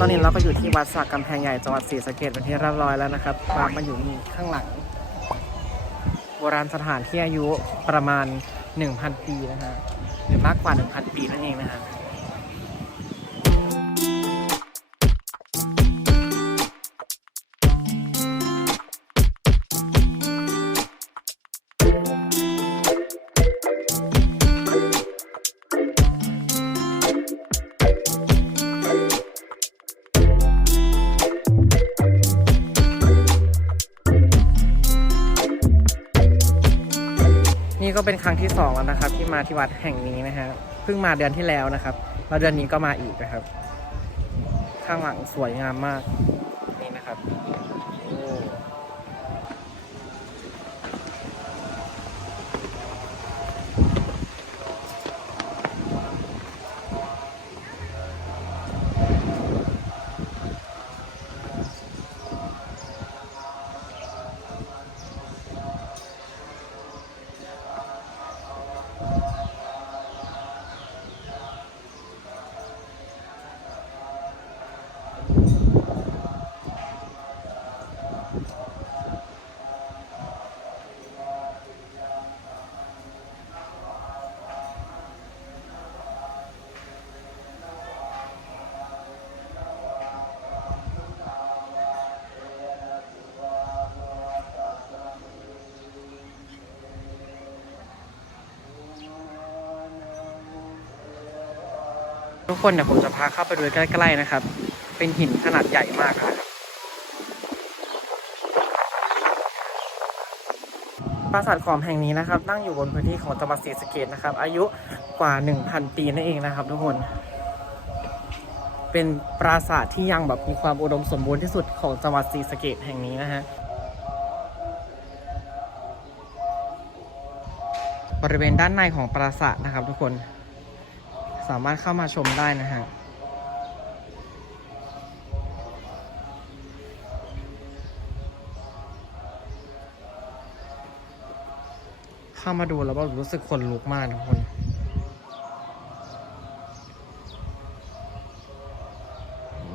ตอนนี้เราก็อยู่ที่วัดสักกำแพงใหญ่จังหวัดศรีสะเกดเป็นที่เรียบร้อยแล้วนะครับมามาอยู่นี่ข้างหลัง โบราณสถานที่อายุประมาณ 1,000 ปีนะฮะหรือมากกว่า 1,000 ปีนั่นเองนะฮะ ก็เป็นครั้งที่สองแล้วนะครับ ที่มาที่วัดแห่งนี้นะฮะเพิ่งมาเดือนที่แล้วนะครับแล้วเดือนนี้ก็มาอีกนะครับ ข้างหลังสวยงามมาก ทุกคนเดี๋ยวผมจะพาเข้าไปดูใกล้ๆนะครับ เป็นหินขนาดใหญ่มากครับปราสาทขอมแห่งนี้นะครับตั้งอยู่บนพื้นที่ของจังหวัดศรีสะเกษนะครับ อายุกว่า 1,000 ปีนั่นเองนะครับทุกคน เป็นปราสาทที่ยังแบบมีความอุดมสมบูรณ์ที่สุดของจังหวัดศรีสะเกษแห่งนี้นะฮะบริเวณด้านในของปราสาทนะครับทุกคน สามารถเข้ามาชมได้นะฮะเข้ามาดูแล้วก็รู้สึกขนลุกมากทุกคนโอ้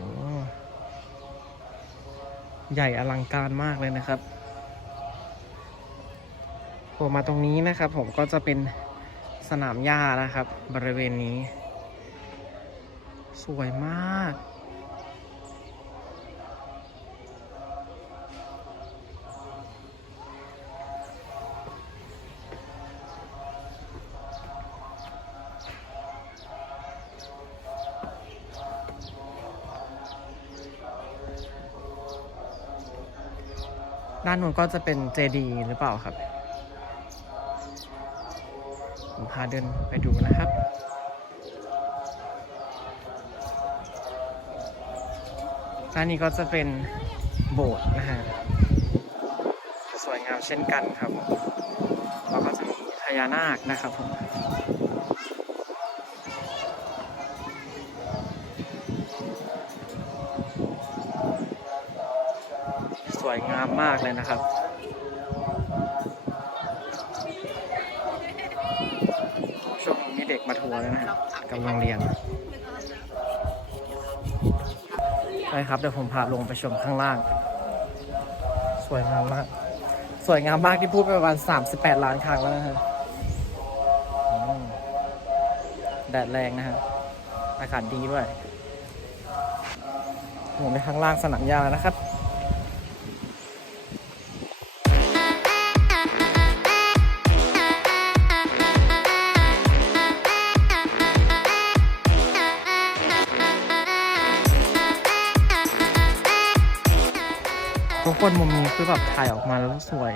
ใหญ่อลังการมากเลยนะครับผล่มาตรงนี้นะครับผมก็จะเป็น สนามหญ้านะครับ บริเวณนี้ สวยมาก ด้านนู้นก็จะเป็นเจดีหรือเปล่าครับ ผมพาเดินไปดูนะครับด้านนี้ก็จะเป็นโบสถ์นะฮะสวยงามเช่นกันครับแล้วก็จะมีพญานาคนะครับผมสวยงามมากเลยนะครับ ช่วงนี้ มีเด็กมาทัวร์แล้วนะฮะกำลังเรียนใช่ครับเดี๋ยวผมพาลงไปชมข้างล่าง สวยงามมาก สวยงามมากที่พูดไปประมาณ 38 ล้านครั้งแล้วนะฮะอืมแดดแรงนะฮะอากาศดีด้วยผมไปข้างล่างสนามหญ้านะครับ ทุกคนมุมนี้คือแบบถ่ายออกมาแล้วสวย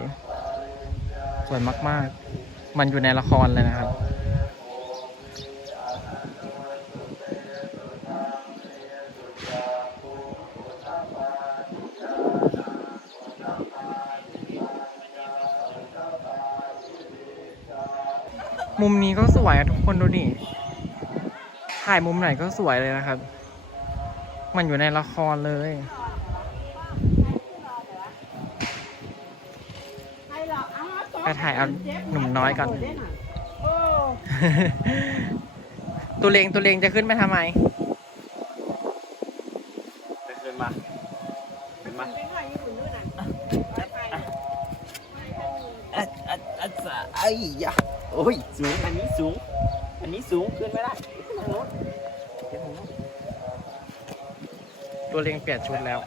สวยมาก ๆ มันอยู่ในละครเลยนะครับ มุมนี้ก็สวยทุกคนดูดิถ่ายมุมไหนก็สวยเลยนะครับ มันอยู่ในละครเลย ไป ถ่ายเอาหนุ่มน้อยก่อน ตัวเลงตัวเลงจะขึ้นไปทำไมเป็นมาเป็นมาเป็นหน่อยญี่ปุ่นด้วยนะอัดอัดอัดสะไอ้ยะโอ้ยสูงอันนี้สูง อันนี้สูงขึ้นไม่ได้ขึ้นทางโน้นขึ้นทางโน้นตัวเล็งเปลี่ยนชุดแล้ว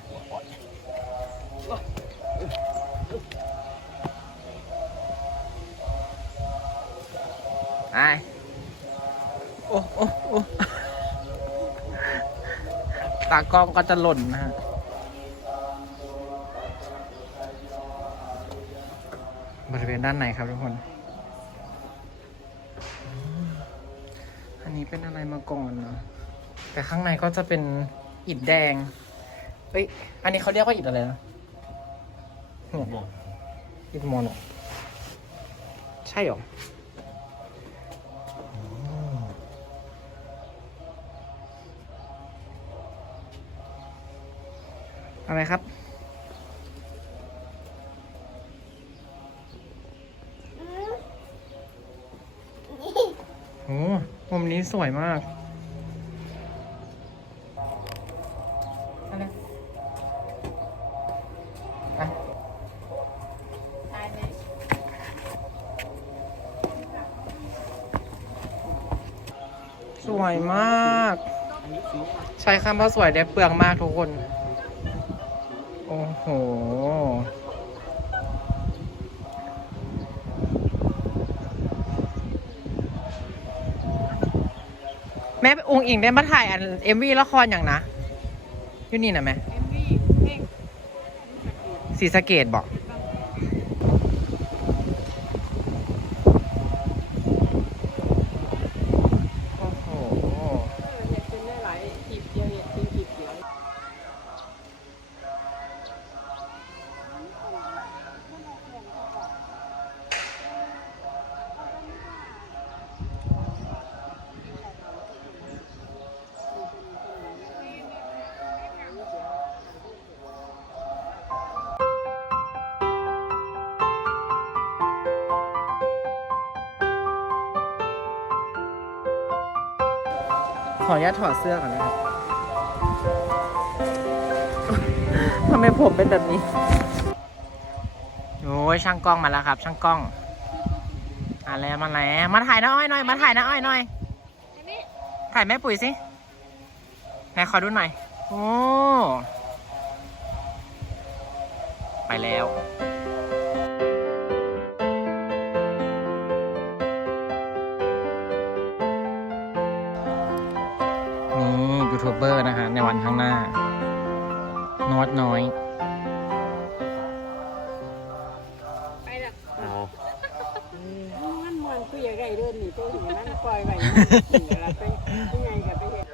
ไอโอ้โอ้โอ้ตากล้องก็จะหล่นนะฮะบริเวณด้านในครับทุกคน อันนี้เป็นอะไรมาก่อนเนาะ แต่ข้างในก็จะเป็นอิฐแดงเฮ้ย อันนี้เขาเรียกว่าอิฐอะไรนะเนี่ยอิฐมอนเหรอใช่เหรออื อะไรครับ โอ้มุมนี้สวยมาก อะไรอะตายไหมสวยมากอันนี้สูงมากใช้คำว่าสวยได้เปลืองมากทุกคน โอ้โห แม่องค์อิงได้มาถ่ายอันเอ็มวีละครอย่างนะอยู่นี่นะแม่เอ็มวีเพลงสีสะเกตบอก ออนุญาตถอดเสื้อก่อนนะครับ ทำไมผมเป็นแบบนี้ โอ้ยช่างกล้องมาแล้วครับ ช่างกล้องมาแล้วมาแล้วมาถ่ายน้าอ้อยหน่อย มาถ่ายน้าอ้อยหน่อย ถ่ายแม่ปุ๋ยสิไหนขอดูหน่อย โอ้ ไปแล้ว เบอร์นะคะในวันข้างหน้า นอดน้อย ไปละเอามันมันคืออย่างไรเดินนี่ตัวอย่างนั้นปล่อยไว้นี่ละไปยังไงกับไปเห็ด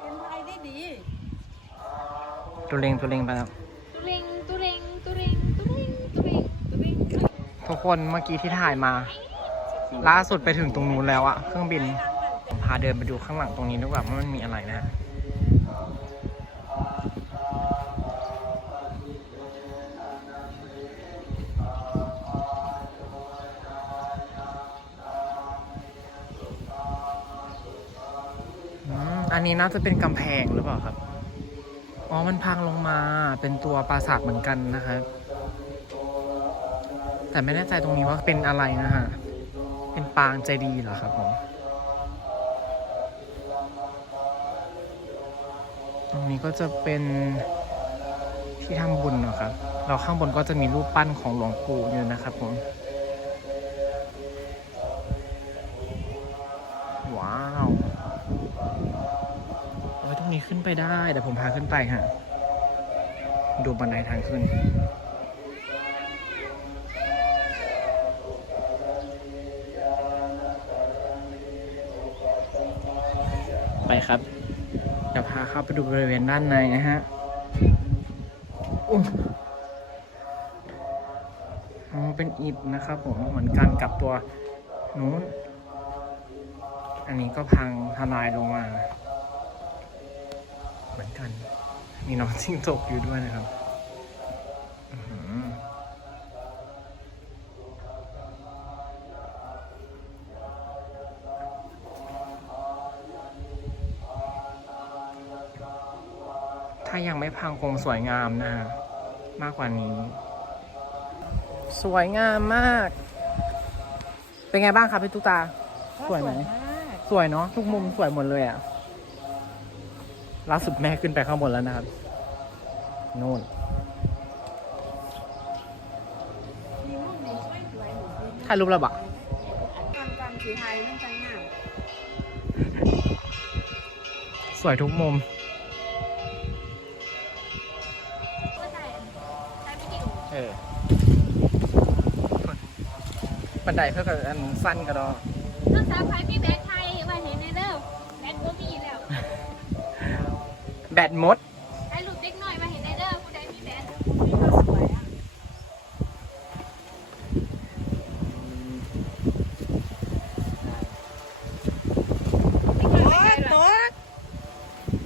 เป็นไทยได้ดีตัวเล็งตัวเล็งไปแล้วตุเรงตุเรงตุเรงตุเรงตุเรงตุเรงทุกคนเมื่อกี้ที่ถ่ายมา ล่าสุดไปถึงตรงนู้นแล้วอะเครื่องบินผมพาเดินไปดูข้างหลังตรงนี้ดีกว่าว่ามันมีอะไรนะฮะอันนี้น่าจะเป็นกำแพงหรือเปล่าครับ อ๋อ มันพังลงมาเป็นตัวปราสาทเหมือนกันนะครับ แต่ไม่แน่ใจตรงนี้ว่าเป็นอะไรนะฮะ เป็นปางใจดีเหรอครับผมตรงนี้ก็จะเป็นที่ทำบุญนะครับ เราข้างบนก็จะมีรูปปั้นของหลวงปู่อยู่นะครับผม ว้าวโอ้ยตรงนี้ขึ้นไปได้ เดี๋ยวผมพาขึ้นไปฮะ ดูบันไดทางขึ้น ไปครับจะพาเข้าไปดูบริเวณด้านในนะฮะอ๋อเป็นอิฐนะครับผมเหมือนกันกับตัวนู้น อันนี้ก็พังทลายลงมา เหมือนกัน มีน้องจิ้งจกอยู่ด้วยนะครับ พังคงสวยงามนะฮะมากกว่านี้ สวยงามมาก เป็นไงบ้างครับพี่ตุ๊กตา สวยไหม สวยเนาะทุกมุมสวยหมดเลยอะล่าสุดแม่ขึ้นไปข้างบนแล้วนะครับนู่นถ่ายรูปแล้วบะการการสีไทยมันจังงามสวยทุกมุม ก็ใช่ใช้ไม่กี่ เออ บันไดเพื่อกับอันสั้นก็ดอต้องสาวไฟพี่แบ็คไทยมาเห็นในเด้อแบ็คก็มีแล้วแบตหมดให้ลูกเด็กหน่อยมาเห็นในเด้อผู้ใดมีแบ็คนี่ก็สวยอะ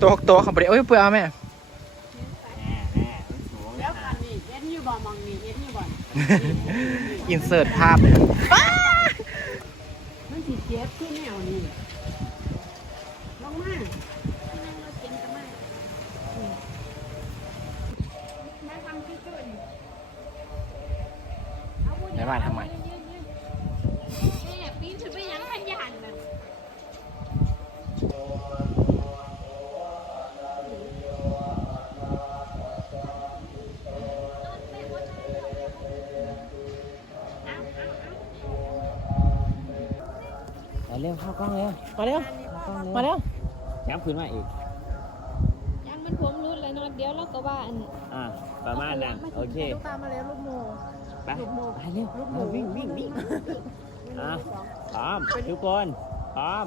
ตัวตัวของบริเอ้ยเปลือกเอาแม่แน่แน่มันสูงแล้วคันนี้เอ็นอยู่บ่มองนี่เอ็นอยู่บ่ อินเสิร์ตภาพ มันสิเจ็บที่แนวนี้ เร็วเข้ากล้องเร็วมาเร็วมาเร็วแชมป์ขึ้นมาอีกยังมันผมรุดเลยเนาะเดี๋ยวเราก็ว่าอันอ่าประมาณนั้นโอเคลูกตามมาแล้วลูกโมไปไปเร็วเราวิ่งวิ่งวิ่งอะพร้อมทุกคนพร้อม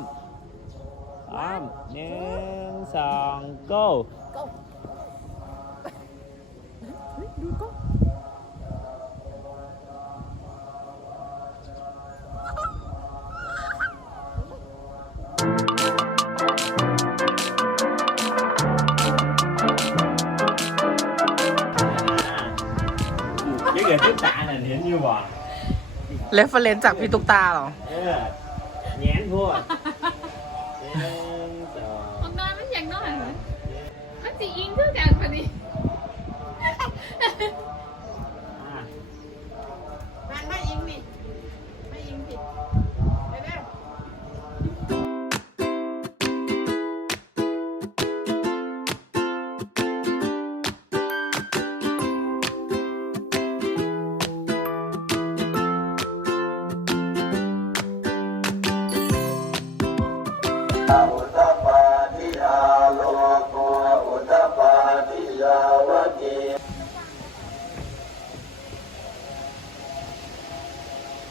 พร้อมหนึ่งสอง go ดู เรฟเฟรนจากพี่ตุ๊กตาเหรอ เออแง้นพวกหนึ่งสอง ของนอนมันอยากนอนเหรอมันสิอิงคือกัน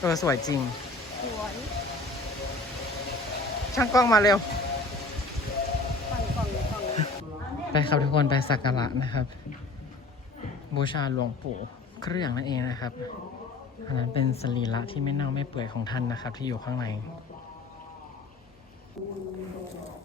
เออสวยจริงช่างกล้องมาเร็ว ไปครับทุกคนไปสักการะนะครับ บูชาหลวงปู่เครื่องนั่นเองนะครับ อันนั้นเป็นสรีระที่ไม่เน่าไม่เปื่อยของท่านนะครับ ที่อยู่ข้างในโどうだ?